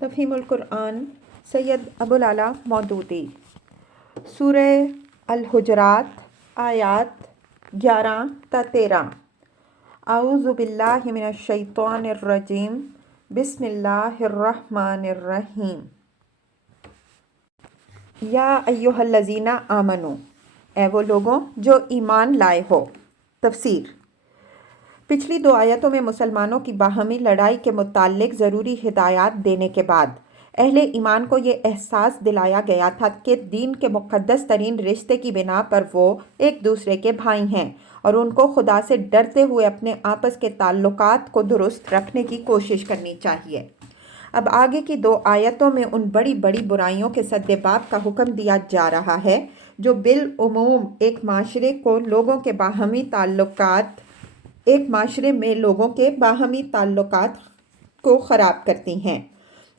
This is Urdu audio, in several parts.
تفہیم القرآن سید ابوالعلا مودودی۔ سورہ الحجرات آیات 11 تا 13۔ اعوذ باللہ من الشیطان الرجیم، بسم اللہ الرحمن الرحیم۔ یا ایہا الذین آمنو، اے وہ لوگوں جو ایمان لائے ہو۔ تفسیر۔ پچھلی 2 آیتوں میں مسلمانوں کی باہمی لڑائی کے متعلق ضروری ہدایات دینے کے بعد اہل ایمان کو یہ احساس دلایا گیا تھا کہ دین کے مقدس ترین رشتے کی بنا پر وہ ایک دوسرے کے بھائی ہیں اور ان کو خدا سے ڈرتے ہوئے اپنے آپس کے تعلقات کو درست رکھنے کی کوشش کرنی چاہیے۔ اب آگے کی 2 آیتوں میں ان بڑی بڑی برائیوں کے سدباب کا حکم دیا جا رہا ہے جو بالعموم ایک معاشرے میں لوگوں کے باہمی تعلقات کو خراب کرتی ہیں۔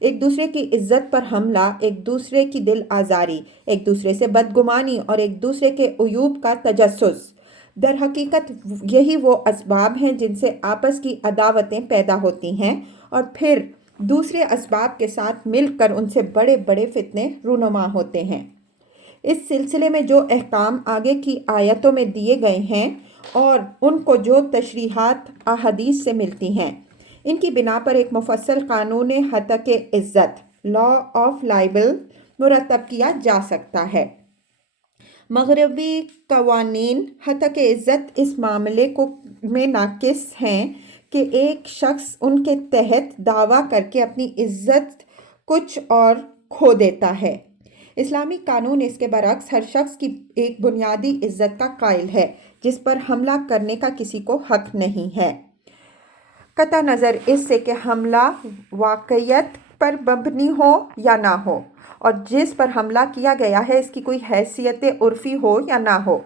ایک دوسرے کی عزت پر حملہ، ایک دوسرے کی دل آزاری، ایک دوسرے سے بدگمانی اور ایک دوسرے کے عیوب کا تجسس۔ در حقیقت یہی وہ اسباب ہیں جن سے آپس کی عداوتیں پیدا ہوتی ہیں اور پھر دوسرے اسباب کے ساتھ مل کر ان سے بڑے بڑے فتنے رونما ہوتے ہیں۔ اس سلسلے میں جو احکام آگے کی آیتوں میں دیے گئے ہیں اور ان کو جو تشریحات احادیث سے ملتی ہیں، ان کی بنا پر ایک مفصل قانون ہتک عزت لا آف لائبل مرتب کیا جا سکتا ہے۔ مغربی قوانین ہتک عزت اس معاملے میں ناقص ہیں کہ ایک شخص ان کے تحت دعویٰ کر کے اپنی عزت کچھ اور کھو دیتا ہے۔ اسلامی قانون اس کے برعکس ہر شخص کی ایک بنیادی عزت کا قائل ہے جس پر حملہ کرنے کا کسی کو حق نہیں ہے، قطع نظر اس سے کہ حملہ واقعیت پر مبنی ہو یا نہ ہو، اور جس پر حملہ کیا گیا ہے اس کی کوئی حیثیت عرفی ہو یا نہ ہو۔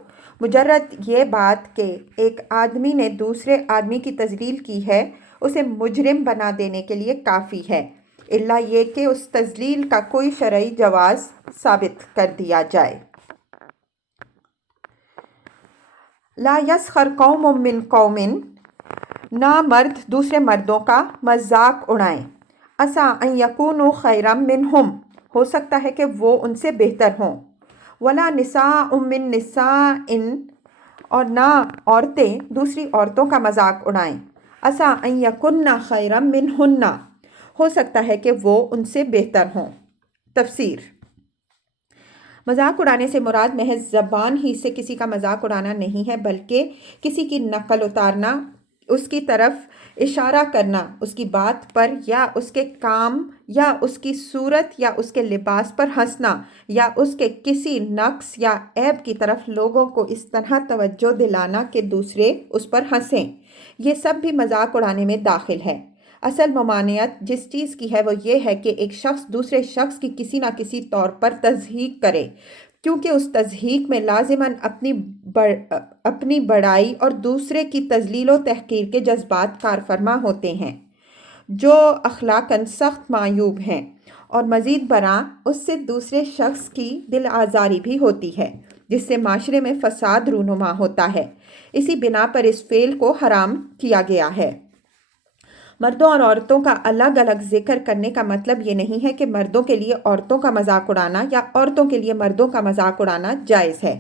مجرد یہ بات کہ ایک آدمی نے دوسرے آدمی کی تذلیل کی ہے اسے مجرم بنا دینے کے لیے کافی ہے، الا یہ کہ اس تذلیل کا کوئی شرعی جواز ثابت کر دیا جائے۔ لا یسخر قوم من قوم، نہ مرد دوسرے مردوں کا مذاق اڑائیں۔ عسیٰ ان یکونوا خیرا منہم، ہو سکتا ہے کہ وہ ان سے بہتر ہوں۔ ولا نساء من نساء، اور نہ عورتیں دوسری عورتوں کا مذاق اڑائیں۔ عسیٰ ان یکن خیرا منہن، ہو سکتا ہے کہ وہ ان سے بہتر ہوں۔ تفسیر۔ مذاق اڑانے سے مراد محض زبان ہی سے کسی کا مذاق اڑانا نہیں ہے، بلکہ کسی کی نقل اتارنا، اس کی طرف اشارہ کرنا، اس کی بات پر یا اس کے کام یا اس کی صورت یا اس کے لباس پر ہنسنا، یا اس کے کسی نقص یا عیب کی طرف لوگوں کو اس طرح توجہ دلانا کہ دوسرے اس پر ہنسیں، یہ سب بھی مذاق اڑانے میں داخل ہے۔ اصل ممانعت جس چیز کی ہے وہ یہ ہے کہ ایک شخص دوسرے شخص کی کسی نہ کسی طور پر تضحیک کرے، کیونکہ اس تضحیک میں لازماً اپنی بڑائی اور دوسرے کی تذلیل و تحقیر کے جذبات کارفرما ہوتے ہیں، جو اخلاقاً سخت معیوب ہیں، اور مزید برآں اس سے دوسرے شخص کی دل آزاری بھی ہوتی ہے جس سے معاشرے میں فساد رونما ہوتا ہے۔ اسی بنا پر اس فعل کو حرام کیا گیا ہے۔ مردوں اور عورتوں کا الگ الگ ذکر کرنے کا مطلب یہ نہیں ہے کہ مردوں کے لیے عورتوں کا مذاق اڑانا یا عورتوں کے لیے مردوں کا مذاق اڑانا جائز ہے۔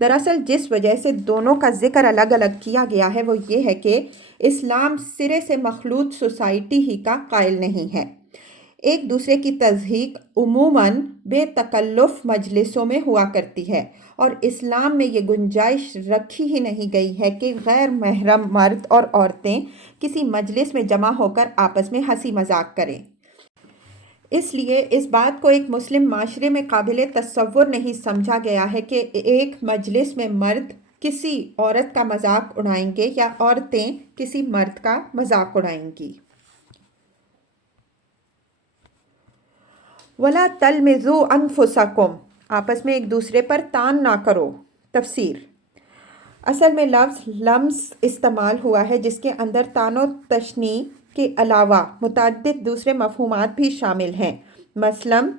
دراصل جس وجہ سے دونوں کا ذکر الگ الگ کیا گیا ہے وہ یہ ہے کہ اسلام سرے سے مخلوط سوسائٹی ہی کا قائل نہیں ہے۔ ایک دوسرے کی تضحیک عموماً بے تکلف مجلسوں میں ہوا کرتی ہے، اور اسلام میں یہ گنجائش رکھی ہی نہیں گئی ہے کہ غیر محرم مرد اور عورتیں کسی مجلس میں جمع ہو کر آپس میں ہنسی مذاق کریں۔ اس لیے اس بات کو ایک مسلم معاشرے میں قابل تصور نہیں سمجھا گیا ہے کہ ایک مجلس میں مرد کسی عورت کا مذاق اڑائیں گے یا عورتیں کسی مرد کا مذاق اڑائیں گی۔ وَلَا تَلْمِزُوا أَنفُسَكُمْ، آپس میں ایک دوسرے پر تان نہ کرو۔ تفسیر۔ اصل میں لفظ لمز استعمال ہوا ہے جس کے اندر تان و تشنیع کے علاوہ متعدد دوسرے مفہومات بھی شامل ہیں، مثلاً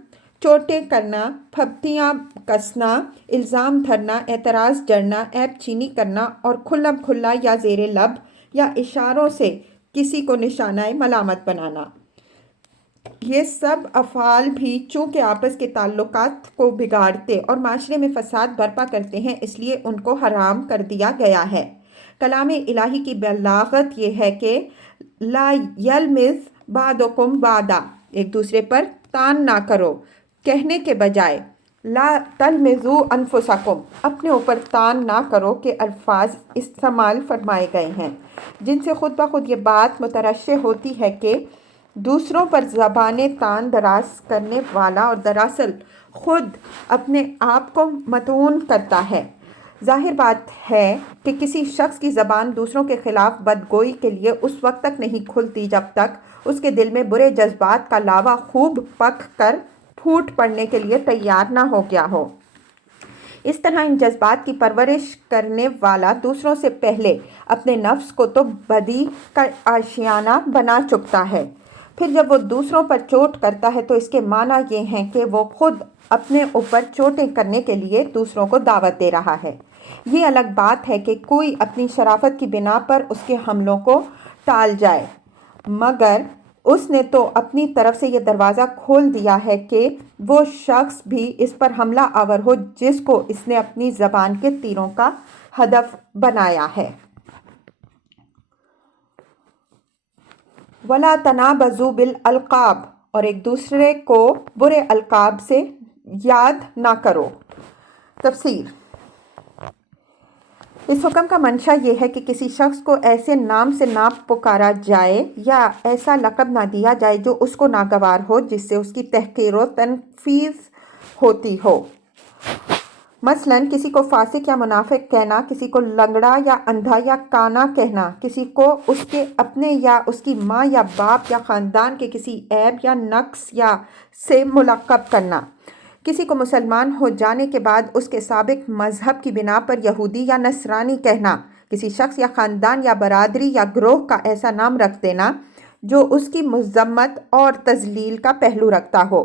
چوٹیں کرنا، پھپتیاں کسنا، الزام دھرنا، اعتراض جڑنا، عیب چینی کرنا، اور کھلم کھلا یا زیر لب یا اشاروں سے کسی کو نشانہ ملامت بنانا۔ یہ سب افعال بھی چونکہ آپس کے تعلقات کو بگاڑتے اور معاشرے میں فساد برپا کرتے ہیں، اس لیے ان کو حرام کر دیا گیا ہے۔ کلام الہی کی بلاغت یہ ہے کہ لا یلمز بعضکم بعضا، ایک دوسرے پر تان نہ کرو، کہنے کے بجائے لا تلمزوا انفسکم، اپنے اوپر تان نہ کرو کے الفاظ استعمال فرمائے گئے ہیں، جن سے خود بخود یہ بات مترشح ہوتی ہے کہ دوسروں پر زبان تان دراز کرنے والا اور دراصل خود اپنے آپ کو متون کرتا ہے۔ ظاہر بات ہے کہ کسی شخص کی زبان دوسروں کے خلاف بدگوئی کے لیے اس وقت تک نہیں کھلتی جب تک اس کے دل میں برے جذبات کا لاوا خوب پک کر پھوٹ پڑنے کے لیے تیار نہ ہو گیا ہو۔ اس طرح ان جذبات کی پرورش کرنے والا دوسروں سے پہلے اپنے نفس کو تو بدی کا آشیانہ بنا چکتا ہے، پھر جب وہ دوسروں پر چوٹ کرتا ہے تو اس کے معنی یہ ہیں کہ وہ خود اپنے اوپر چوٹیں کرنے کے لیے دوسروں کو دعوت دے رہا ہے۔ یہ الگ بات ہے کہ کوئی اپنی شرافت کی بنا پر اس کے حملوں کو ٹال جائے، مگر اس نے تو اپنی طرف سے یہ دروازہ کھول دیا ہے کہ وہ شخص بھی اس پر حملہ آور ہو جس کو اس نے اپنی زبان کے تیروں کا ہدف بنایا ہے۔ وَلَا تَنَابَزُوا بِالْأَلْقَابِ، اور ایک دوسرے کو برے القاب سے یاد نہ کرو۔ تفسیر۔ اس حکم کا منشا یہ ہے کہ کسی شخص کو ایسے نام سے نہ پکارا جائے یا ایسا لقب نہ دیا جائے جو اس کو ناگوار ہو، جس سے اس کی تحقیر و تنفیذ ہوتی ہو۔ مثلاً کسی کو فاسق یا منافق کہنا، کسی کو لنگڑا یا اندھا یا کانا کہنا، کسی کو اس کے اپنے یا اس کی ماں یا باپ یا خاندان کے کسی عیب یا نقص یا سے ملقب کرنا، کسی کو مسلمان ہو جانے کے بعد اس کے سابق مذہب کی بنا پر یہودی یا نصرانی کہنا، کسی شخص یا خاندان یا برادری یا گروہ کا ایسا نام رکھ دینا جو اس کی مذمت اور تذلیل کا پہلو رکھتا ہو۔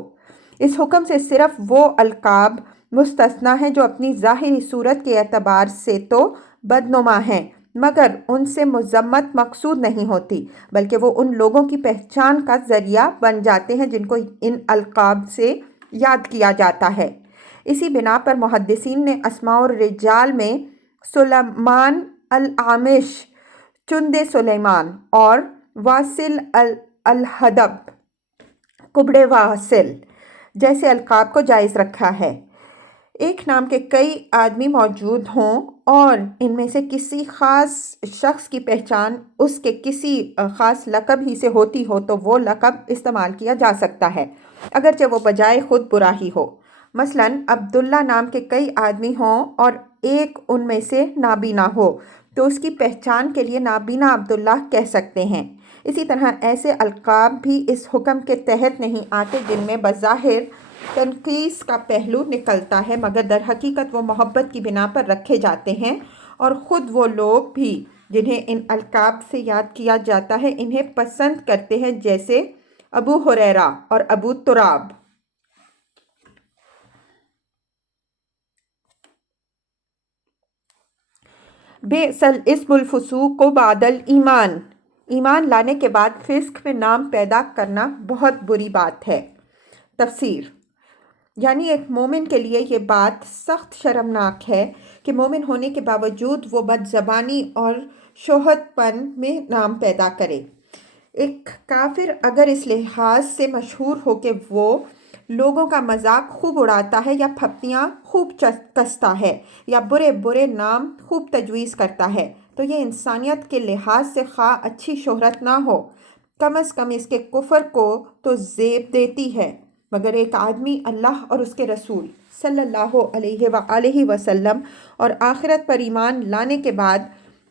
اس حکم سے صرف وہ القاب مستثنیٰ ہیں جو اپنی ظاہری صورت کے اعتبار سے تو بدنما ہیں، مگر ان سے مذمت مقصود نہیں ہوتی، بلکہ وہ ان لوگوں کی پہچان کا ذریعہ بن جاتے ہیں جن کو ان القاب سے یاد کیا جاتا ہے۔ اسی بنا پر محدثین نے اسماء الرجال میں سلیمان الاعمش، چند سلیمان اور واصل الہدب، کبڑے واصل جیسے القاب کو جائز رکھا ہے۔ ایک نام کے کئی آدمی موجود ہوں اور ان میں سے کسی خاص شخص کی پہچان اس کے کسی خاص لقب ہی سے ہوتی ہو تو وہ لقب استعمال کیا جا سکتا ہے، اگرچہ وہ بجائے خود برا ہی ہو۔ مثلاً عبداللہ نام کے کئی آدمی ہوں اور ایک ان میں سے نابینا ہو تو اس کی پہچان کے لیے نابینا عبداللہ کہہ سکتے ہیں۔ اسی طرح ایسے القاب بھی اس حکم کے تحت نہیں آتے جن میں بظاہر تنقیص کا پہلو نکلتا ہے، مگر در حقیقت وہ محبت کی بنا پر رکھے جاتے ہیں، اور خود وہ لوگ بھی جنہیں ان القاب سے یاد کیا جاتا ہے انہیں پسند کرتے ہیں، جیسے ابو ہریرہ اور ابو تراب۔ بئس الاسم الفسوق بعد الایمان، ایمان لانے کے بعد فسق میں نام پیدا کرنا بہت بری بات ہے۔ تفسیر۔ یعنی ایک مومن کے لیے یہ بات سخت شرمناک ہے کہ مومن ہونے کے باوجود وہ بد زبانی اور شوہد پن میں نام پیدا کرے۔ ایک کافر اگر اس لحاظ سے مشہور ہو کہ وہ لوگوں کا مذاق خوب اڑاتا ہے یا پھپتیاں خوب کستا ہے یا برے برے نام خوب تجویز کرتا ہے تو یہ انسانیت کے لحاظ سے خواہ اچھی شہرت نہ ہو، کم از کم اس کے کفر کو تو زیب دیتی ہے۔ مگر ایک آدمی اللہ اور اس کے رسول صلی اللہ علیہ وآلہ وسلم اور آخرت پر ایمان لانے کے بعد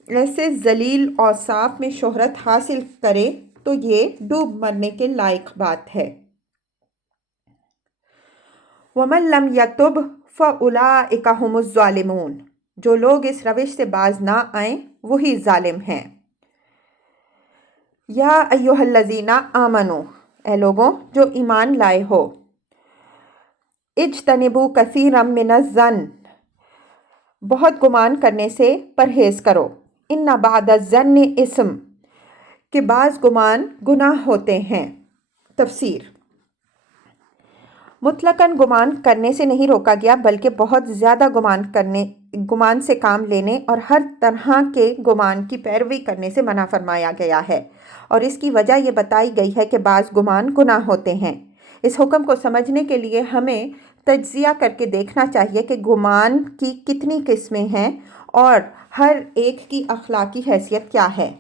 ایسے ذلیل اوصاف میں شہرت حاصل کرے تو یہ ڈوب مرنے کے لائق بات ہے۔ وَمَن لَّمْ يَتُبْ فَأُولَٰئِكَ هُمُ الظَّالِمُونَ، جو لوگ اس روش سے باز نہ آئیں وہی ظالم ہیں۔ یا ایھا الذین آمنوا، اے لوگوں جو ایمان لائے ہو، اجتنبوا کثیرا من الظن، بہت گمان کرنے سے پرہیز کرو، ان بعض الظن اثم، کہ بعض گمان گناہ ہوتے ہیں۔ تفسیر۔ مطلقاً گمان کرنے سے نہیں روکا گیا، بلکہ بہت زیادہ گمان سے کام لینے اور ہر طرح کے گمان کی پیروی کرنے سے منع فرمایا گیا ہے، اور اس کی وجہ یہ بتائی گئی ہے کہ بعض گمان گناہ ہوتے ہیں۔ اس حکم کو سمجھنے کے لیے ہمیں تجزیہ کر کے دیکھنا چاہیے کہ گمان کی کتنی قسمیں ہیں اور ہر ایک کی اخلاقی حیثیت کیا ہے۔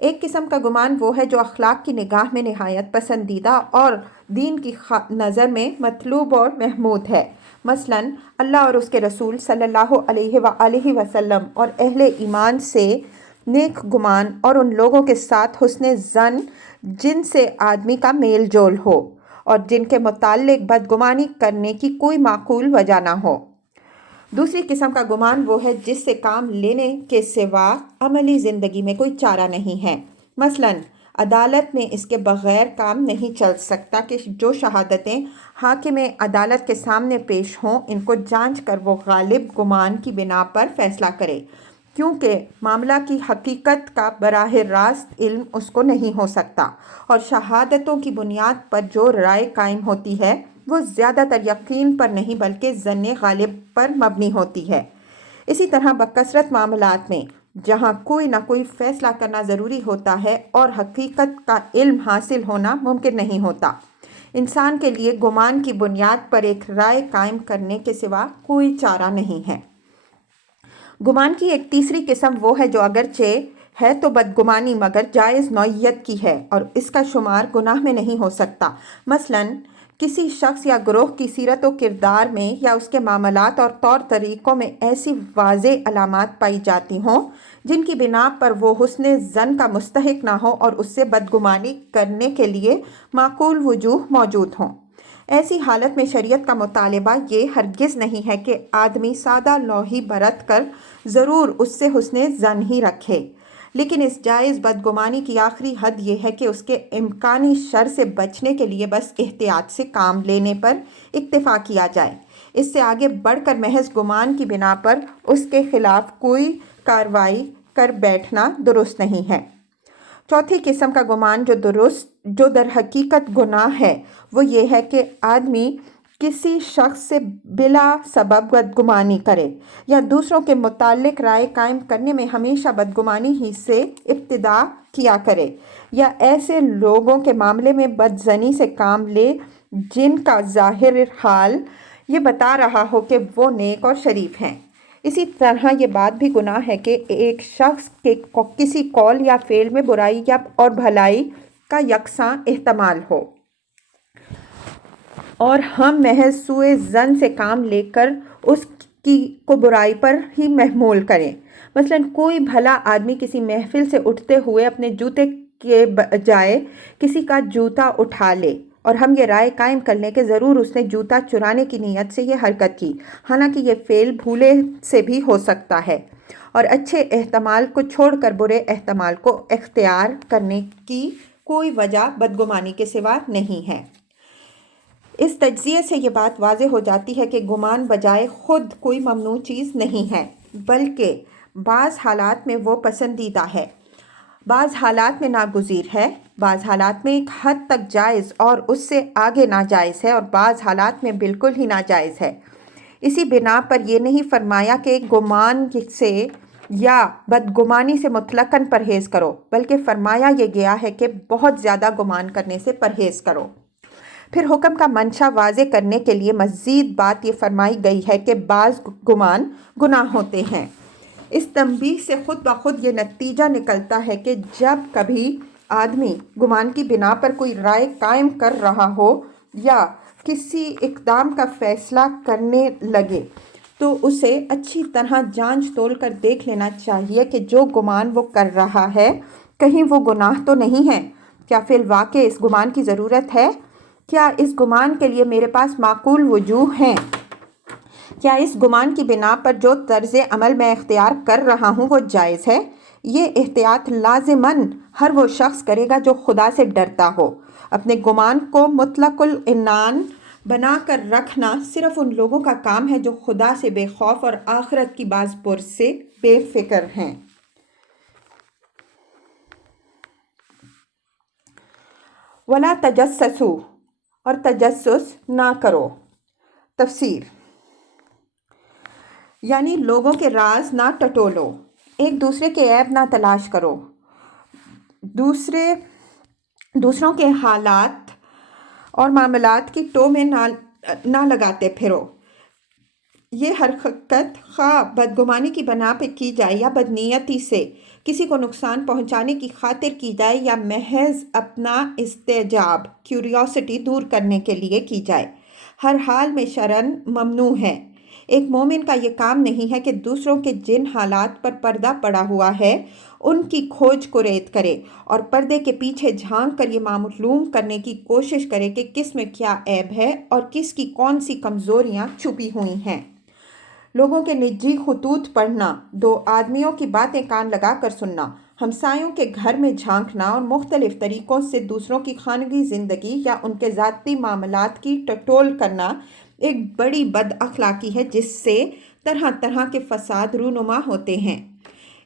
ایک قسم کا گمان وہ ہے جو اخلاق کی نگاہ میں نہایت پسندیدہ اور دین کی نظر میں مطلوب اور محمود ہے۔ مثلاً اللہ اور اس کے رسول صلی اللہ علیہ وآلہ وسلم اور اہل ایمان سے نیک گمان اور ان لوگوں کے ساتھ حسن ظن جن سے آدمی کا میل جول ہو اور جن کے متعلق بدگمانی کرنے کی کوئی معقول وجہ نہ ہو۔ دوسری قسم کا گمان وہ ہے جس سے کام لینے کے سوا عملی زندگی میں کوئی چارہ نہیں ہے۔ مثلاً عدالت میں اس کے بغیر کام نہیں چل سکتا کہ جو شہادتیں حاکم عدالت کے سامنے پیش ہوں ان کو جانچ کر وہ غالب گمان کی بنا پر فیصلہ کرے، کیونکہ معاملہ کی حقیقت کا براہ راست علم اس کو نہیں ہو سکتا، اور شہادتوں کی بنیاد پر جو رائے قائم ہوتی ہے وہ زیادہ تر یقین پر نہیں بلکہ ظن غالب پر مبنی ہوتی ہے۔ اسی طرح بکثرت معاملات میں جہاں کوئی نہ کوئی فیصلہ کرنا ضروری ہوتا ہے اور حقیقت کا علم حاصل ہونا ممکن نہیں ہوتا، انسان کے لیے گمان کی بنیاد پر ایک رائے قائم کرنے کے سوا کوئی چارہ نہیں ہے۔ گمان کی ایک تیسری قسم وہ ہے جو اگرچہ ہے تو بدگمانی مگر جائز نوعیت کی ہے اور اس کا شمار گناہ میں نہیں ہو سکتا۔ مثلاً کسی شخص یا گروہ کی سیرت و کردار میں یا اس کے معاملات اور طور طریقوں میں ایسی واضح علامات پائی جاتی ہوں جن کی بنا پر وہ حسن ظن کا مستحق نہ ہو اور اس سے بدگمانی کرنے کے لیے معقول وجوہ موجود ہوں۔ ایسی حالت میں شریعت کا مطالبہ یہ ہرگز نہیں ہے کہ آدمی سادہ لوحی برت کر ضرور اس سے حسن ظن ہی رکھے، لیکن اس جائز بدگمانی کی آخری حد یہ ہے کہ اس کے امکانی شر سے بچنے کے لیے بس احتیاط سے کام لینے پر اکتفا کیا جائے۔ اس سے آگے بڑھ کر محض گمان کی بنا پر اس کے خلاف کوئی کارروائی کر بیٹھنا درست نہیں ہے۔ چوتھی قسم کا گمان جو در حقیقت گناہ ہے وہ یہ ہے کہ آدمی کسی شخص سے بلا سبب بدگمانی کرے یا دوسروں کے متعلق رائے قائم کرنے میں ہمیشہ بدگمانی ہی سے ابتدا کیا کرے، یا ایسے لوگوں کے معاملے میں بدظنی سے کام لے جن کا ظاہر حال یہ بتا رہا ہو کہ وہ نیک اور شریف ہیں۔ اسی طرح یہ بات بھی گناہ ہے کہ ایک شخص کے کسی قول یا فعل میں برائی اور بھلائی کا یکساں احتمال ہو اور ہم محض سوء ظن سے کام لے کر اس کو برائی پر ہی محمول کریں۔ مثلاً کوئی بھلا آدمی کسی محفل سے اٹھتے ہوئے اپنے جوتے کے بجائے کسی کا جوتا اٹھا لے اور ہم یہ رائے قائم کر لیں کہ ضرور اس نے جوتا چرانے کی نیت سے یہ حرکت کی، حالانکہ یہ فعل بھولے سے بھی ہو سکتا ہے، اور اچھے احتمال کو چھوڑ کر برے احتمال کو اختیار کرنے کی کوئی وجہ بدگمانی کے سوا نہیں ہے۔ اس تجزیے سے یہ بات واضح ہو جاتی ہے کہ گمان بجائے خود کوئی ممنوع چیز نہیں ہے، بلکہ بعض حالات میں وہ پسندیدہ ہے، بعض حالات میں ناگزیر ہے، بعض حالات میں ایک حد تک جائز اور اس سے آگے ناجائز ہے، اور بعض حالات میں بالکل ہی ناجائز ہے۔ اسی بنا پر یہ نہیں فرمایا کہ گمان سے یا بدگمانی سے مطلقاً پرہیز کرو، بلکہ فرمایا یہ گیا ہے کہ بہت زیادہ گمان کرنے سے پرہیز کرو۔ پھر حکم کا منشا واضح کرنے کے لیے مزید بات یہ فرمائی گئی ہے کہ بعض گمان گناہ ہوتے ہیں۔ اس تنبیہ سے خود بخود یہ نتیجہ نکلتا ہے کہ جب کبھی آدمی گمان کی بنا پر کوئی رائے قائم کر رہا ہو یا کسی اقدام کا فیصلہ کرنے لگے تو اسے اچھی طرح جانچ تول کر دیکھ لینا چاہیے کہ جو گمان وہ کر رہا ہے کہیں وہ گناہ تو نہیں ہے۔ کیا فی الواقع اس گمان کی ضرورت ہے؟ کیا اس گمان کے لیے میرے پاس معقول وجوہ ہیں؟ کیا اس گمان کی بنا پر جو طرز عمل میں اختیار کر رہا ہوں وہ جائز ہے؟ یہ احتیاط لازماً ہر وہ شخص کرے گا جو خدا سے ڈرتا ہو۔ اپنے گمان کو مطلق العنان بنا کر رکھنا صرف ان لوگوں کا کام ہے جو خدا سے بے خوف اور آخرت کی باز پرس سے بے فکر ہیں۔ وَلَا تَجَسَّسُوا اور تجسس نہ کرو۔ تفسیر: یعنی لوگوں کے راز نہ ٹٹولو، ایک دوسرے کے عیب نہ تلاش کرو، دوسروں کے حالات اور معاملات کی ٹو میں نہ لگاتے پھرو۔ یہ حرکت خواہ بدگمانی کی بنا پہ کی جائے یا بدنیتی سے کسی کو نقصان پہنچانے کی خاطر کی جائے یا محض اپنا استعجاب کیوریوسٹی دور کرنے کے لیے کی جائے، ہر حال میں شرعاً ممنوع ہے۔ ایک مومن کا یہ کام نہیں ہے کہ دوسروں کے جن حالات پر پردہ پڑا ہوا ہے ان کی کھوج کرید کرے اور پردے کے پیچھے جھانک کر یہ معلوم کرنے کی کوشش کرے کہ کس میں کیا عیب ہے اور کس کی کون سی کمزوریاں چھپی ہوئی ہیں۔ لوگوں کے نجی خطوط پڑھنا، دو آدمیوں کی باتیں کان لگا کر سننا، ہمسایوں کے گھر میں جھانکنا اور مختلف طریقوں سے دوسروں کی خانگی زندگی یا ان کے ذاتی معاملات کی ٹٹول کرنا ایک بڑی بد اخلاقی ہے جس سے طرح طرح کے فساد رونما ہوتے ہیں۔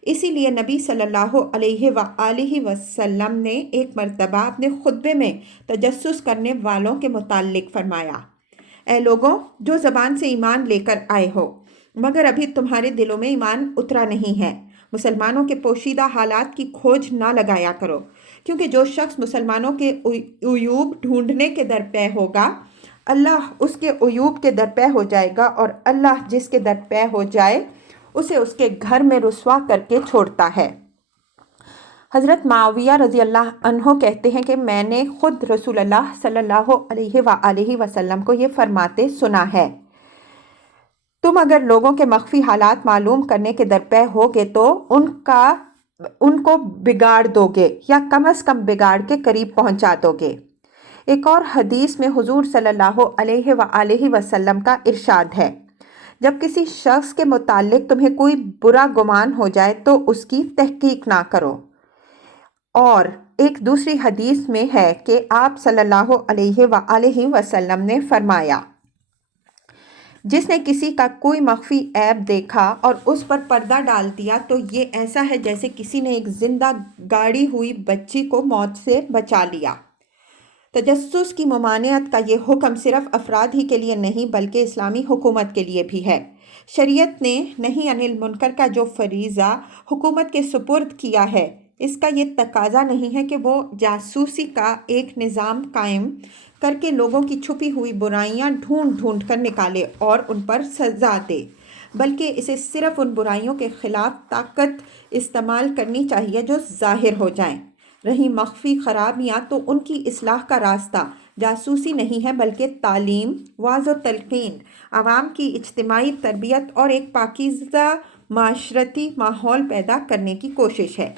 اسی لیے نبی صلی اللہ علیہ وآلہ وسلم نے ایک مرتبہ اپنے خطبے میں تجسس کرنے والوں کے متعلق فرمایا: اے لوگوں جو زبان سے ایمان لے کر آئے ہو مگر ابھی تمہارے دلوں میں ایمان اترا نہیں ہے، مسلمانوں کے پوشیدہ حالات کی کھوج نہ لگایا کرو، کیونکہ جو شخص مسلمانوں کے عیوب ڈھونڈنے کے درپے ہوگا اللہ اس کے عیوب کے درپے ہو جائے گا، اور اللہ جس کے درپے ہو جائے اسے اس کے گھر میں رسوا کر کے چھوڑتا ہے۔ حضرت معاویہ رضی اللہ عنہ کہتے ہیں کہ میں نے خود رسول اللہ صلی اللہ علیہ وآلہ وسلم کو یہ فرماتے سنا ہے: تم اگر لوگوں کے مخفی حالات معلوم کرنے کے درپے ہوگے تو ان کو بگاڑ دو گے یا کم از کم بگاڑ کے قریب پہنچا دو گے۔ ایک اور حدیث میں حضور صلی اللہ علیہ وآلہ وسلم کا ارشاد ہے: جب کسی شخص کے متعلق تمہیں کوئی برا گمان ہو جائے تو اس کی تحقیق نہ کرو۔ اور ایک دوسری حدیث میں ہے کہ آپ صلی اللہ علیہ وآلہ وسلم نے فرمایا: جس نے کسی کا کوئی مخفی عیب دیکھا اور اس پر پردہ ڈال دیا تو یہ ایسا ہے جیسے کسی نے ایک زندہ گاڑی ہوئی بچی کو موت سے بچا لیا۔ تجسس کی ممانعت کا یہ حکم صرف افراد ہی کے لیے نہیں بلکہ اسلامی حکومت کے لیے بھی ہے۔ شریعت نے نہی عن المنکر کا جو فریضہ حکومت کے سپرد کیا ہے، اس کا یہ تقاضا نہیں ہے کہ وہ جاسوسی کا ایک نظام قائم کر کے لوگوں کی چھپی ہوئی برائیاں ڈھونڈ کر نکالے اور ان پر سزا دے، بلکہ اسے صرف ان برائیوں کے خلاف طاقت استعمال کرنی چاہیے جو ظاہر ہو جائیں۔ رہی مخفی خرابیاں تو ان کی اصلاح کا راستہ جاسوسی نہیں ہے بلکہ تعلیم، وعظ و تلقین، عوام کی اجتماعی تربیت اور ایک پاکیزہ معاشرتی ماحول پیدا کرنے کی کوشش ہے۔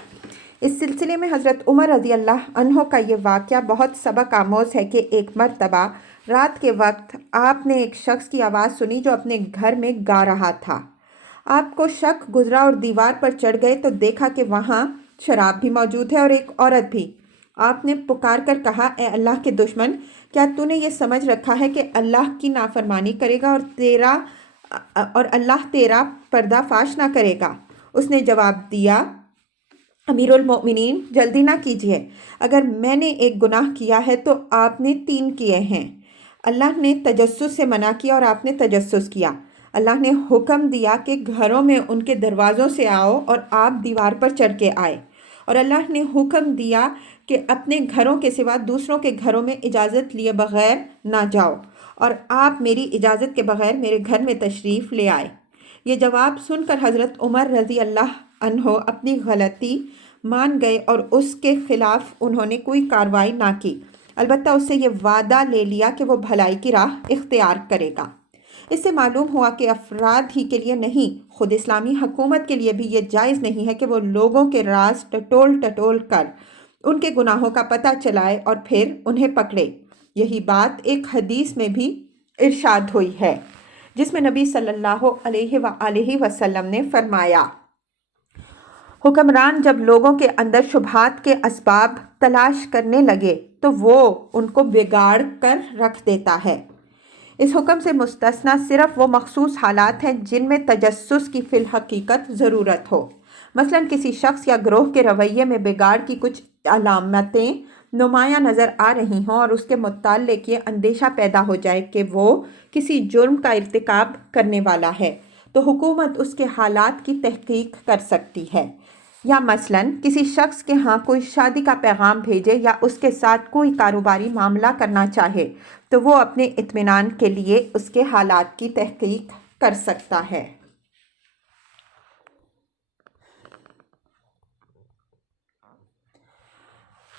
اس سلسلے میں حضرت عمر رضی اللہ عنہ کا یہ واقعہ بہت سبق آموز ہے کہ ایک مرتبہ رات کے وقت آپ نے ایک شخص کی آواز سنی جو اپنے گھر میں گا رہا تھا۔ آپ کو شک گزرا اور دیوار پر چڑھ گئے تو دیکھا کہ وہاں شراب بھی موجود ہے اور ایک عورت بھی۔ آپ نے پکار کر کہا: اے اللہ کے دشمن، کیا تو نے یہ سمجھ رکھا ہے کہ اللہ کی نافرمانی کرے گا اور اللہ تیرا پردہ فاش نہ کرے گا؟ اس نے جواب دیا: امیر المؤمنین، جلدی نہ کیجیے، اگر میں نے ایک گناہ کیا ہے تو آپ نے 3 کیے ہیں۔ اللہ نے تجسس سے منع کیا اور آپ نے تجسس کیا۔ اللہ نے حکم دیا کہ گھروں میں ان کے دروازوں سے آؤ اور آپ دیوار پر چڑھ کے آئے، اور اللہ نے حکم دیا کہ اپنے گھروں کے سوا دوسروں کے گھروں میں اجازت لیے بغیر نہ جاؤ، اور آپ میری اجازت کے بغیر میرے گھر میں تشریف لے آئے۔ یہ جواب سن کر حضرت عمر رضی اللہ عنہ اپنی غلطی مان گئے اور اس کے خلاف انہوں نے کوئی کارروائی نہ کی، البتہ اس سے یہ وعدہ لے لیا کہ وہ بھلائی کی راہ اختیار کرے گا۔ اس سے معلوم ہوا کہ افراد ہی کے لیے نہیں، خود اسلامی حکومت کے لیے بھی یہ جائز نہیں ہے کہ وہ لوگوں کے راز ٹٹول کر ان کے گناہوں کا پتہ چلائے اور پھر انہیں پکڑے۔ یہی بات ایک حدیث میں بھی ارشاد ہوئی ہے جس میں نبی صلی اللہ علیہ وآلہ وسلم نے فرمایا: حکمران جب لوگوں کے اندر شبہات کے اسباب تلاش کرنے لگے تو وہ ان کو بگاڑ کر رکھ دیتا ہے۔ اس حکم سے مستثنیٰ صرف وہ مخصوص حالات ہیں جن میں تجسس کی فی الحقیقت ضرورت ہو، مثلاً کسی شخص یا گروہ کے رویے میں بگاڑ کی کچھ علامتیں نمایاں نظر آ رہی ہوں اور اس کے متعلق یہ اندیشہ پیدا ہو جائے کہ وہ کسی جرم کا ارتکاب کرنے والا ہے، تو حکومت اس کے حالات کی تحقیق کر سکتی ہے، یا مثلاً کسی شخص کے ہاں کوئی شادی کا پیغام بھیجے یا اس کے ساتھ کوئی کاروباری معاملہ کرنا چاہے تو وہ اپنے اطمینان کے لیے اس کے حالات کی تحقیق کر سکتا ہے۔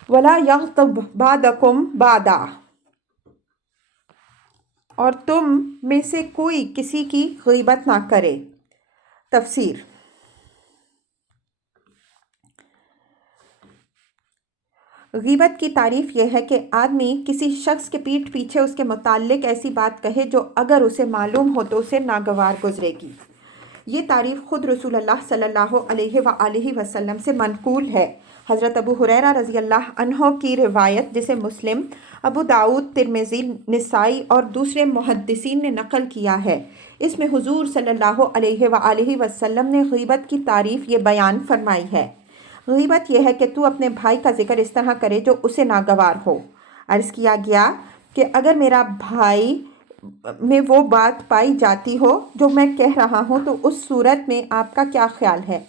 وَلَا يَغْتَبْ بَعْضُكُمْ بَعْضًا، اور تم میں سے کوئی کسی کی غیبت نہ کرے۔ تفسیر: غیبت کی تعریف یہ ہے کہ آدمی کسی شخص کے پیٹھ پیچھے اس کے متعلق ایسی بات کہے جو اگر اسے معلوم ہو تو اسے ناگوار گزرے گی۔ یہ تعریف خود رسول اللہ صلی اللہ علیہ وآلہ وسلم سے منقول ہے۔ حضرت ابو ہریرہ رضی اللہ عنہ کی روایت، جسے مسلم، ابو داؤد، ترمذی، نسائی اور دوسرے محدثین نے نقل کیا ہے، اس میں حضور صلی اللہ علیہ وآلہ وسلم نے غیبت کی تعریف یہ بیان فرمائی ہے: غیبت یہ ہے کہ تو اپنے بھائی کا ذکر اس طرح کرے جو اسے ناگوار ہو۔ عرض کیا گیا کہ اگر میرا بھائی میں وہ بات پائی جاتی ہو جو میں کہہ رہا ہوں تو اس صورت میں آپ کا کیا خیال ہے؟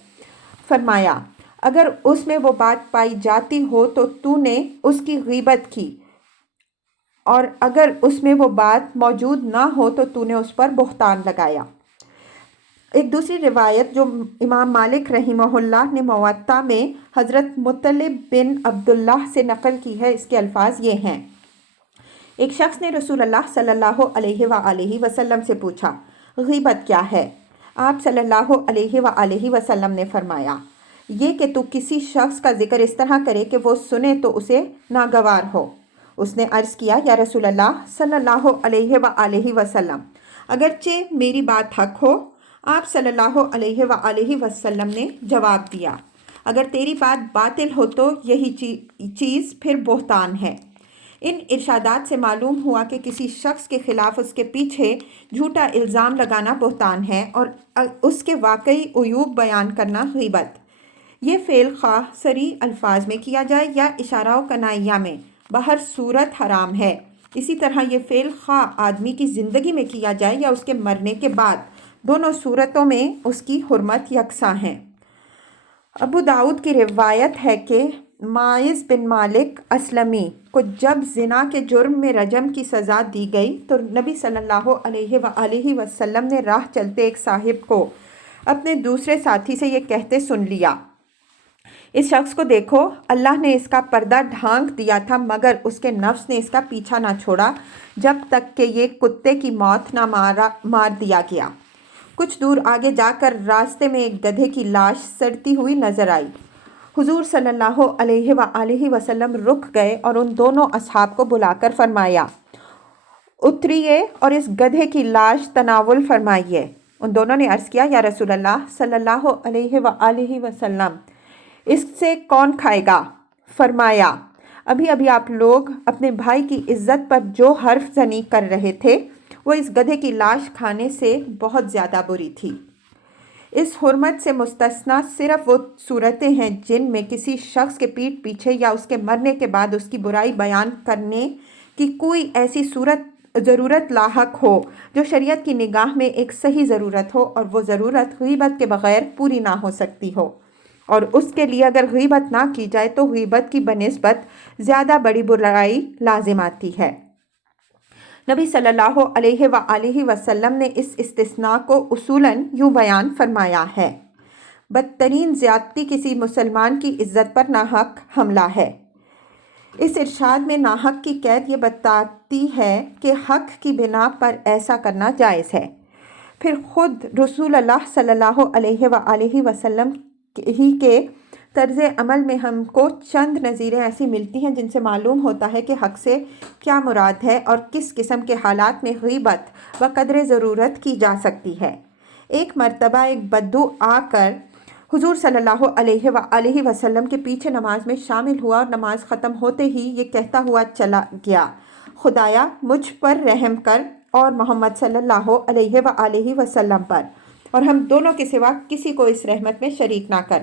فرمایا: اگر اس میں وہ بات پائی جاتی ہو تو تو نے اس کی غیبت کی، اور اگر اس میں وہ بات موجود نہ ہو تو تو نے اس پر بہتان لگایا۔ ایک دوسری روایت جو امام مالک رحمہ اللہ نے موطا میں حضرت مطلب بن عبداللہ سے نقل کی ہے، اس کے الفاظ یہ ہیں: ایک شخص نے رسول اللہ صلی اللہ علیہ وآلہ وسلم سے پوچھا، غیبت کیا ہے؟ آپ صلی اللہ علیہ وآلہ وسلم نے فرمایا، یہ کہ تو کسی شخص کا ذکر اس طرح کرے کہ وہ سنے تو اسے ناگوار ہو۔ اس نے عرض کیا، یا رسول اللہ صلی اللہ علیہ وآلہ وسلم، اگرچہ میری بات حق ہو؟ آپ صلی اللہ علیہ وآلہ وسلم نے جواب دیا، اگر تیری بات باطل ہو تو یہی چیز پھر بہتان ہے۔ ان ارشادات سے معلوم ہوا کہ کسی شخص کے خلاف اس کے پیچھے جھوٹا الزام لگانا بہتان ہے اور اس کے واقعی عیوب بیان کرنا غیبت۔ یہ فعل خواہ صریح الفاظ میں کیا جائے یا اشارہ و کنائیہ میں، بہر صورت حرام ہے۔ اسی طرح یہ فعل خواہ آدمی کی زندگی میں کیا جائے یا اس کے مرنے کے بعد، دونوں صورتوں میں اس کی حرمت یکساں ہے۔ ابو داؤد کی روایت ہے کہ معاذ بن مالک اسلمی کو جب زنا کے جرم میں رجم کی سزا دی گئی تو نبی صلی اللہ علیہ وآلہ وسلم نے راہ چلتے ایک صاحب کو اپنے دوسرے ساتھی سے یہ کہتے سن لیا: اس شخص کو دیکھو، اللہ نے اس کا پردہ ڈھانک دیا تھا مگر اس کے نفس نے اس کا پیچھا نہ چھوڑا جب تک کہ یہ کتے کی موت نہ مار دیا گیا۔ کچھ دور آگے جا کر راستے میں ایک گدھے کی لاش سڑتی ہوئی نظر آئی۔ حضور صلی اللہ علیہ وآلہ وسلم رک گئے اور ان دونوں اصحاب کو بلا کر فرمایا: اتریے اور اس گدھے کی لاش تناول فرمائیے۔ ان دونوں نے عرض کیا، یا رسول اللہ صلی اللہ علیہ وآلہ وسلم، اس سے کون کھائے گا؟ فرمایا: ابھی ابھی آپ لوگ اپنے بھائی کی عزت پر جو حرف زنی کر رہے تھے وہ اس گدھے کی لاش کھانے سے بہت زیادہ بری تھی۔ اس حرمت سے مستثنیٰ صرف وہ صورتیں ہیں جن میں کسی شخص کے پیٹھ پیچھے یا اس کے مرنے کے بعد اس کی برائی بیان کرنے کی کوئی ایسی ضرورت لاحق ہو جو شریعت کی نگاہ میں ایک صحیح ضرورت ہو، اور وہ ضرورت غیبت کے بغیر پوری نہ ہو سکتی ہو، اور اس کے لیے اگر غیبت نہ کی جائے تو غیبت کی بنسبت زیادہ بڑی برائی لازم آتی ہے۔ نبی صلی اللہ علیہ وآلہ وسلم نے اس استثناء کو اصولاً یوں بیان فرمایا ہے: بدترین زیادتی کسی مسلمان کی عزت پر ناحق حملہ ہے۔ اس ارشاد میں ناحق کی قید یہ بتاتی ہے کہ حق کی بنا پر ایسا کرنا جائز ہے۔ پھر خود رسول اللہ صلی اللہ علیہ وآلہ وسلم ہی کے طرز عمل میں ہم کو چند نظیریں ایسی ملتی ہیں جن سے معلوم ہوتا ہے کہ حق سے کیا مراد ہے اور کس قسم کے حالات میں غیبت بقدر ضرورت کی جا سکتی ہے۔ ایک مرتبہ ایک بدو آ کر حضور صلی اللہ علیہ وآلہ وسلم کے پیچھے نماز میں شامل ہوا اور نماز ختم ہوتے ہی یہ کہتا ہوا چلا گیا: خدایا مجھ پر رحم کر اور محمد صلی اللہ علیہ وآلہ وسلم پر، اور ہم دونوں کے سوا کسی کو اس رحمت میں شریک نہ کر۔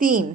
3,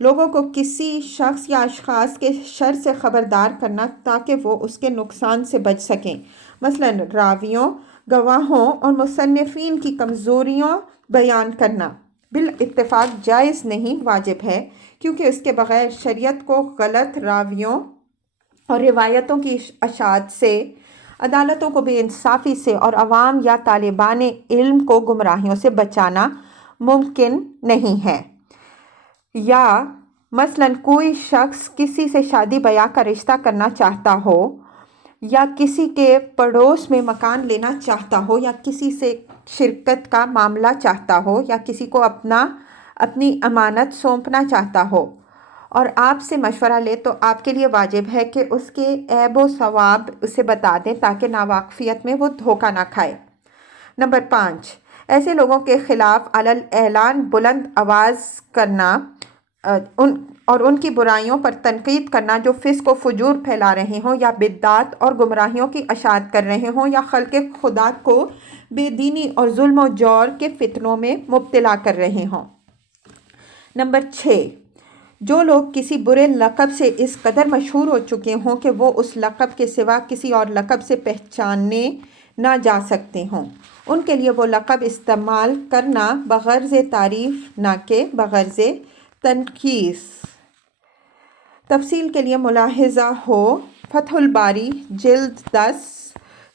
لوگوں کو کسی شخص یا اشخاص کے شر سے خبردار کرنا تاکہ وہ اس کے نقصان سے بچ سکیں، مثلاً راویوں، گواہوں اور مصنفین کی کمزوریوں بیان کرنا بالاتفاق جائز نہیں، واجب ہے، کیونکہ اس کے بغیر شریعت کو غلط راویوں اور روایتوں کی اشاعت سے، عدالتوں کو بے انصافی سے اور عوام یا طالبان علم کو گمراہیوں سے بچانا ممکن نہیں ہے۔ یا مثلاً کوئی شخص کسی سے شادی بیاہ کا رشتہ کرنا چاہتا ہو، یا کسی کے پڑوس میں مکان لینا چاہتا ہو، یا کسی سے شرکت کا معاملہ چاہتا ہو، یا کسی کو اپنی امانت سونپنا چاہتا ہو اور آپ سے مشورہ لے، تو آپ کے لیے واجب ہے کہ اس کے عیب و ثواب اسے بتا دیں تاکہ ناواقفیت میں وہ دھوکہ نہ کھائے۔ نمبر 5، ایسے لوگوں کے خلاف علل اعلان بلند آواز کرنا اور ان کی برائیوں پر تنقید کرنا جو فسق و فجور پھیلا رہے ہوں، یا بدعات اور گمراہیوں کی اشاعت کر رہے ہوں، یا خلق خدا کو بے دینی اور ظلم و جور کے فتنوں میں مبتلا کر رہے ہوں۔ نمبر 6، جو لوگ کسی برے لقب سے اس قدر مشہور ہو چکے ہوں کہ وہ اس لقب کے سوا کسی اور لقب سے پہچانے نہ جا سکتے ہوں، ان کے لیے وہ لقب استعمال کرنا بغرض تعریف نہ کہ بغرض تنقیص۔ تفصیل کے لیے ملاحظہ ہو فتح الباری جلد 10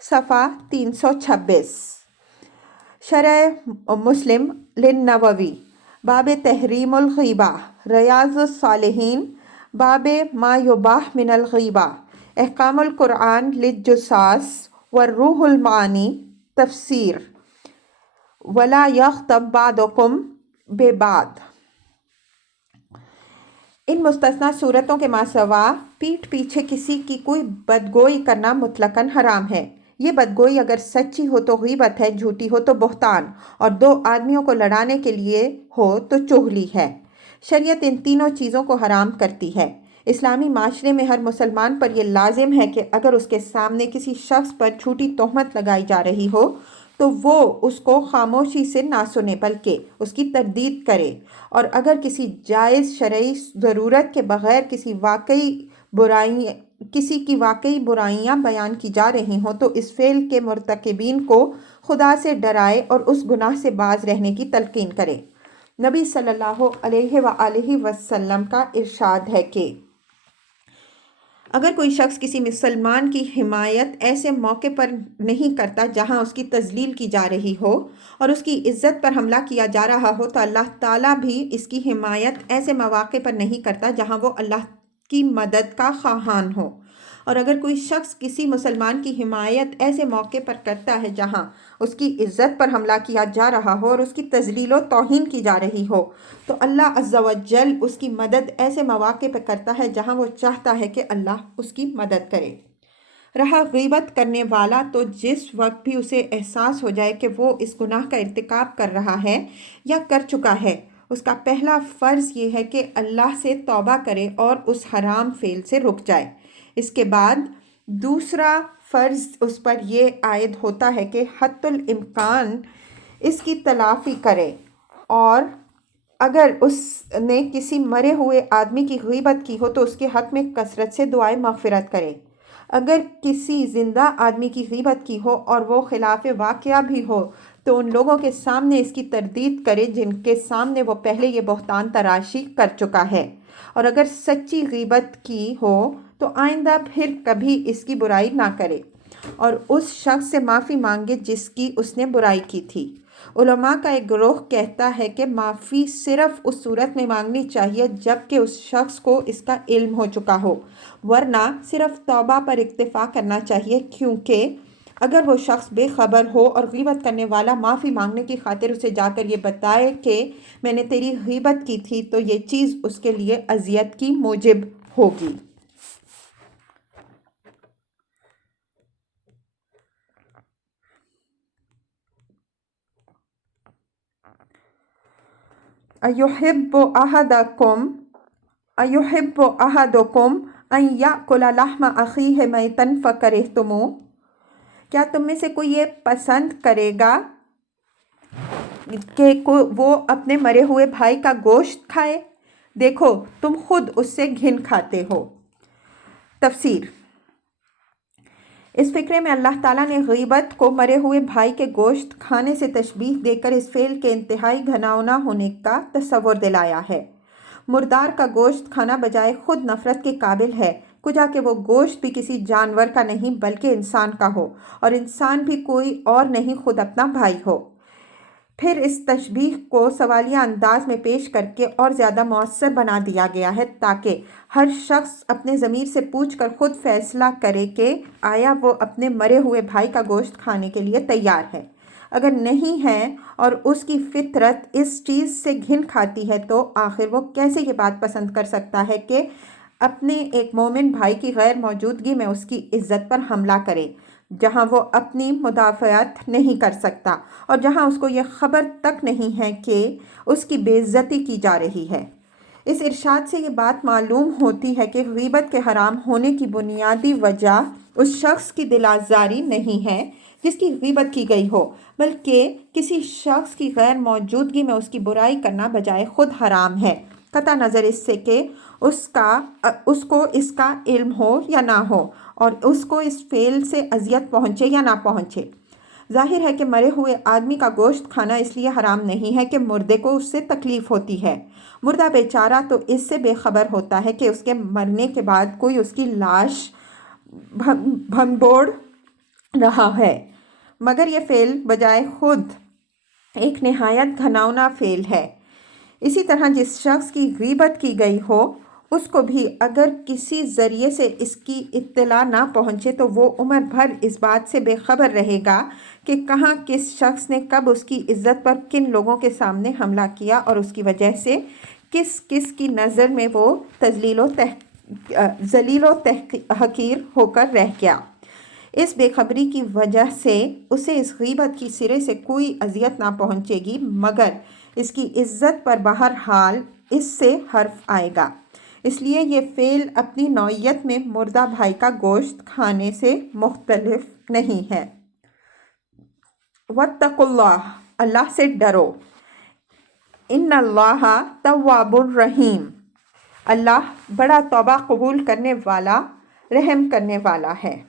صفحہ 326، شرح مسلم للنووی، باب تحریم الغیبہ، ریاض الصالحین، باب ما یباح من الغیبہ، احکام القرآن للجساس والروح المعانی، تفسیر، ولا یغتب بعضکم ببعض۔ ان مستثنیٰ صورتوں کے ماسوا پیٹھ پیچھے کسی کی کوئی بدگوئی کرنا مطلقاً حرام ہے۔ یہ بدگوئی اگر سچی ہو تو غیبت ہے، جھوٹی ہو تو بہتان، اور دو آدمیوں کو لڑانے کے لیے ہو تو چغلی ہے۔ شریعت ان تینوں چیزوں کو حرام کرتی ہے۔ اسلامی معاشرے میں ہر مسلمان پر یہ لازم ہے کہ اگر اس کے سامنے کسی شخص پر جھوٹی تہمت لگائی جا رہی ہو تو وہ اس کو خاموشی سے نہ سنے بلکہ اس کی تردید کرے، اور اگر کسی جائز شرعی ضرورت کے بغیر کسی کی واقعی برائیاں بیان کی جا رہی ہوں تو اس فعل کے مرتکبین کو خدا سے ڈرائے اور اس گناہ سے باز رہنے کی تلقین کرے۔ نبی صلی اللہ علیہ وآلہ وسلم کا ارشاد ہے کہ اگر کوئی شخص کسی مسلمان کی حمایت ایسے موقع پر نہیں کرتا جہاں اس کی تذلیل کی جا رہی ہو اور اس کی عزت پر حملہ کیا جا رہا ہو، تو اللہ تعالیٰ بھی اس کی حمایت ایسے مواقع پر نہیں کرتا جہاں وہ اللہ کی مدد کا خواہاں ہو۔ اور اگر کوئی شخص کسی مسلمان کی حمایت ایسے موقع پر کرتا ہے جہاں اس کی عزت پر حملہ کیا جا رہا ہو اور اس کی تذلیل و توہین کی جا رہی ہو، تو اللہ عز و جل اس کی مدد ایسے مواقع پر کرتا ہے جہاں وہ چاہتا ہے کہ اللہ اس کی مدد کرے۔ رہا غیبت کرنے والا، تو جس وقت بھی اسے احساس ہو جائے کہ وہ اس گناہ کا ارتکاب کر رہا ہے یا کر چکا ہے، اس کا پہلا فرض یہ ہے کہ اللہ سے توبہ کرے اور اس حرام فعل سے رک جائے۔ اس کے بعد دوسرا فرض اس پر یہ عائد ہوتا ہے کہ حتی الامکان اس کی تلافی کرے، اور اگر اس نے کسی مرے ہوئے آدمی کی غیبت کی ہو تو اس کے حق میں کثرت سے دعائے مغفرت کرے۔ اگر کسی زندہ آدمی کی غیبت کی ہو اور وہ خلاف واقعہ بھی ہو تو ان لوگوں کے سامنے اس کی تردید کرے جن کے سامنے وہ پہلے یہ بہتان تراشی کر چکا ہے، اور اگر سچی غیبت کی ہو تو آئندہ پھر کبھی اس کی برائی نہ کرے، اور اس شخص سے معافی مانگے جس کی اس نے برائی کی تھی۔ علماء کا ایک گروہ کہتا ہے کہ معافی صرف اس صورت میں مانگنی چاہیے جب کہ اس شخص کو اس کا علم ہو چکا ہو، ورنہ صرف توبہ پر اکتفا کرنا چاہیے، کیونکہ اگر وہ شخص بے خبر ہو اور غیبت کرنے والا معافی مانگنے کی خاطر اسے جا کر یہ بتائے کہ میں نے تیری غیبت کی تھی، تو یہ چیز اس کے لیے اذیت کی موجب ہوگی۔ أَيُحِبُّ أَحَدُكُمْ أَن يَأْكُلَ لَحْمَ أَخِيهِ مَيْتًا فَكَرِهْتُمُوهُ؟ کیا تم میں سے کوئی یہ پسند کرے گا کہ وہ اپنے مرے ہوئے بھائی کا گوشت کھائے دیکھو تم خود اس سے گھن کھاتے ہو۔ تفسیر: اس فقرے میں اللہ تعالیٰ نے غیبت کو مرے ہوئے بھائی کے گوشت کھانے سے تشبیہ دے کر اس فعل کے انتہائی گھناؤنا ہونے کا تصور دلایا ہے۔ مردار کا گوشت کھانا بجائے خود نفرت کے قابل ہے، کجا کہ وہ گوشت بھی کسی جانور کا نہیں بلکہ انسان کا ہو، اور انسان بھی کوئی اور نہیں خود اپنا بھائی ہو۔ پھر اس تشبیہ کو سوالیہ انداز میں پیش کر کے اور زیادہ مؤثر بنا دیا گیا ہے تاکہ ہر شخص اپنے ضمیر سے پوچھ کر خود فیصلہ کرے کہ آیا وہ اپنے مرے ہوئے بھائی کا گوشت کھانے کے لیے تیار ہے۔ اگر نہیں ہے اور اس کی فطرت اس چیز سے گھن کھاتی ہے تو آخر وہ کیسے یہ بات پسند کر سکتا ہے کہ اپنے ایک مومن بھائی کی غیر موجودگی میں اس کی عزت پر حملہ کرے، جہاں وہ اپنی مدافعت نہیں کر سکتا اور جہاں اس کو یہ خبر تک نہیں ہے کہ اس کی بے عزتی کی جا رہی ہے۔ اس ارشاد سے یہ بات معلوم ہوتی ہے کہ غیبت کے حرام ہونے کی بنیادی وجہ اس شخص کی دل آزاری نہیں ہے جس کی غیبت کی گئی ہو، بلکہ کسی شخص کی غیر موجودگی میں اس کی برائی کرنا بجائے خود حرام ہے، قطع نظر اس سے کہ اس کو اس کا علم ہو یا نہ ہو اور اس کو اس فعل سے اذیت پہنچے یا نہ پہنچے۔ ظاہر ہے کہ مرے ہوئے آدمی کا گوشت کھانا اس لیے حرام نہیں ہے کہ مردے کو اس سے تکلیف ہوتی ہے۔ مردہ بیچارہ تو اس سے بے خبر ہوتا ہے کہ اس کے مرنے کے بعد کوئی اس کی لاش بھنبوڑ رہا ہے، مگر یہ فعل بجائے خود ایک نہایت گھناؤنا فعل ہے۔ اسی طرح جس شخص کی غیبت کی گئی ہو اس کو بھی اگر کسی ذریعے سے اس کی اطلاع نہ پہنچے تو وہ عمر بھر اس بات سے بے خبر رہے گا کہ کہاں کس شخص نے کب اس کی عزت پر کن لوگوں کے سامنے حملہ کیا اور اس کی وجہ سے کس کس کی نظر میں وہ ذلیل و حقیر ہو کر رہ گیا۔ اس بے خبری کی وجہ سے اسے اس غیبت کی سرے سے کوئی اذیت نہ پہنچے گی، مگر اس کی عزت پر بہرحال اس سے حرف آئے گا۔ اس لیے یہ فعل اپنی نوعیت میں مردہ بھائی کا گوشت کھانے سے مختلف نہیں ہے۔ وَاتَّقُوا اللَّهَ، اللہ سے ڈرو۔ إِنَّ اللَّهَ تَوَّابٌ رَحِيمٌ، اللہ بڑا توبہ قبول کرنے والا، رحم کرنے والا ہے۔